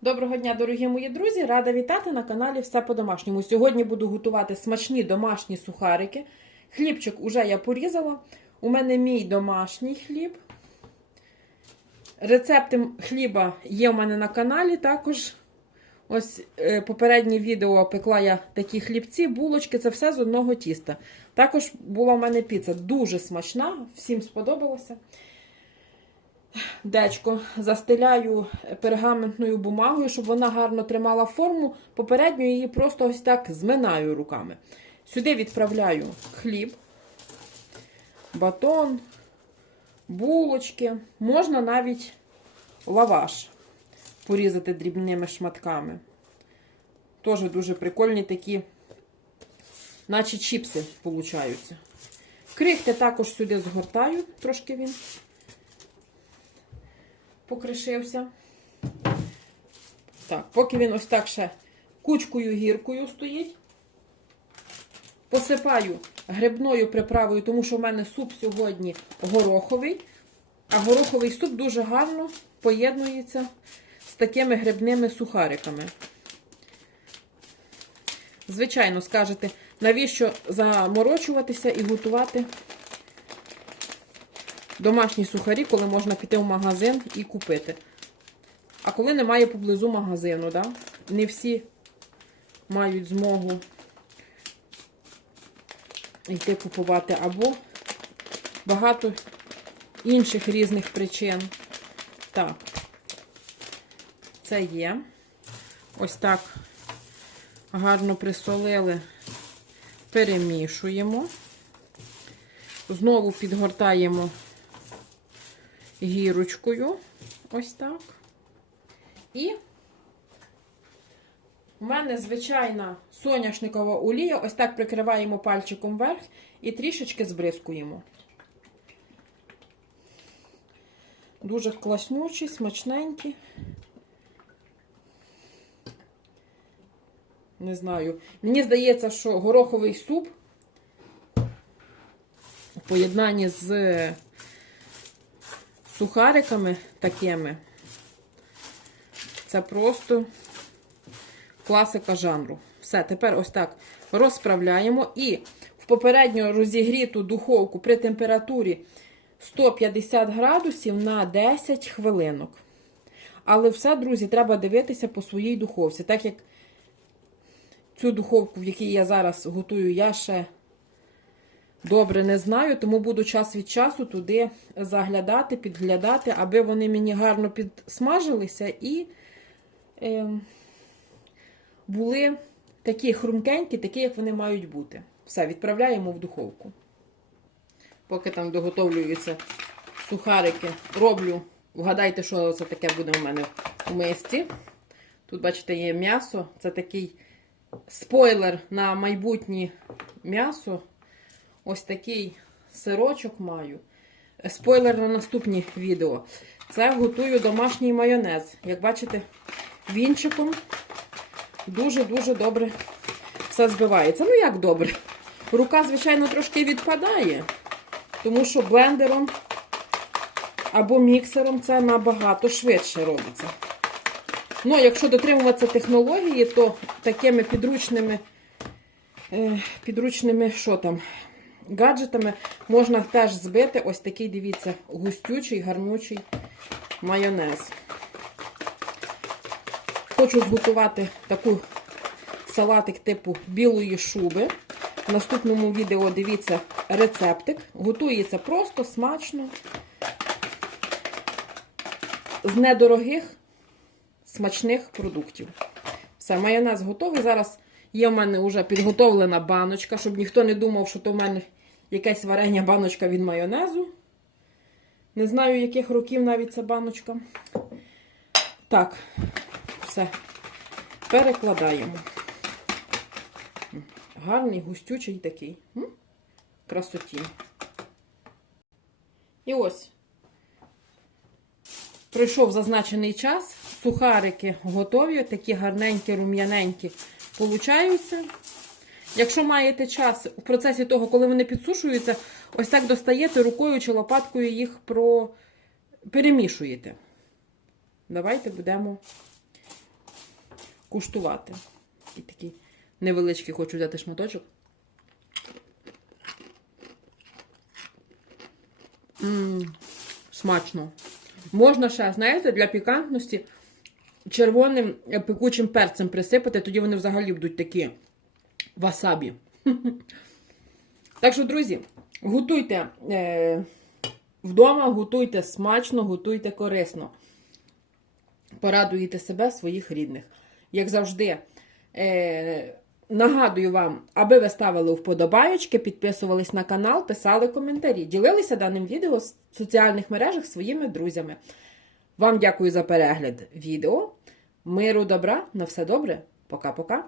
Доброго дня, дорогі мої друзі! Рада вітати на каналі Все по-домашньому. Сьогодні буду готувати смачні домашні сухарики. Хлібчик уже я порізала. У мене мій домашній хліб. Рецепти хліба є у мене на каналі також. Ось е, попереднє відео пекла я такі хлібці, булочки, це все з одного тіста. Також була у мене піца дуже смачна, всім сподобалося. Дечко застеляю пергаментною бумагою, щоб вона гарно тримала форму. Попередньо її просто ось так зминаю руками. Сюди відправляю хліб, батон, булочки. Можна навіть лаваш порізати дрібними шматками. Теж дуже прикольні такі, наче чіпси получаються. Крихти також сюди згортаю, трошки він покришився. Так, поки він ось так ще кучкою гіркою стоїть. Посипаю грибною приправою, тому що в мене суп сьогодні гороховий. А гороховий суп дуже гарно поєднується з такими грибними сухариками. Звичайно, скажете, навіщо заморочуватися і готувати домашні сухарі, коли можна піти в магазин і купити. А коли немає поблизу магазину, да? не всі мають змогу йти купувати, або багато інших різних причин. Так, це є. Ось так гарно присолили, перемішуємо. Знову підгортаємо гірочкою. Ось так. І у мене звичайна соняшникова олія. Ось так прикриваємо пальчиком вверх і трішечки збризкуємо. Дуже класнючі, смачненькі. Не знаю. Мені здається, що гороховий суп у поєднанні з сухариками такими. Це просто класика жанру. Все, тепер ось так розправляємо. І в попередньо розігріту духовку при температурі 150 градусів на 10 хвилинок. Але все, друзі, треба дивитися по своїй духовці. Так як цю духовку, в якій я зараз готую, я ще добре не знаю, тому буду час від часу туди заглядати, підглядати, аби вони мені гарно підсмажилися і е, були такі хрумкенькі, такі, як вони мають бути. Все, відправляємо в духовку. Поки там доготовлюються сухарики, роблю. Вгадайте, що це таке буде у мене у мисці. Тут, бачите, є м'ясо. Це такий спойлер на майбутнє м'ясо. Ось такий сирочок маю. Спойлер на наступні відео. Це готую домашній майонез. Як бачите, вінчиком дуже-дуже добре все збивається. Ну, як добре? Рука, звичайно, трошки відпадає, тому що блендером або міксером це набагато швидше робиться. Ну, якщо дотримуватися технології, то такими підручними, е, підручними, що там, гаджетами можна теж збити ось такий, дивіться, густючий, гарнючий майонез. Хочу зготувати таку салатик типу білої шуби. В наступному відео дивіться рецептик. Готується просто, смачно. З недорогих смачних продуктів. Все, майонез готовий. Зараз є в мене вже підготовлена баночка, щоб ніхто не думав, що то в мене якесь варення баночка від майонезу. Не знаю, яких років навіть ця баночка. Так, все. Перекладаємо. Гарний, густючий такий. Красоті. І ось. Прийшов зазначений час, сухарики готові, такі гарненькі, рум'яненькі получаються. Якщо маєте час в процесі того, коли вони підсушуються, ось так достаєте рукою чи лопаткою їх про... перемішуєте. Давайте будемо куштувати. І такий невеличкий хочу взяти шматочок. М, смачно. Можна ще, знаєте, для пікантності червоним е, пекучим перцем присипати, тоді вони взагалі будуть такі васабі. Так що, друзі, готуйте е, вдома, готуйте смачно, готуйте корисно. Порадуйте себе, своїх рідних. Як завжди, е, нагадую вам, аби ви ставили вподобаєчки, підписувались на канал, писали коментарі, ділилися даним відео в соціальних мережах своїми друзями. Вам дякую за перегляд відео. Миру, добра, на все добре. Пока-пока.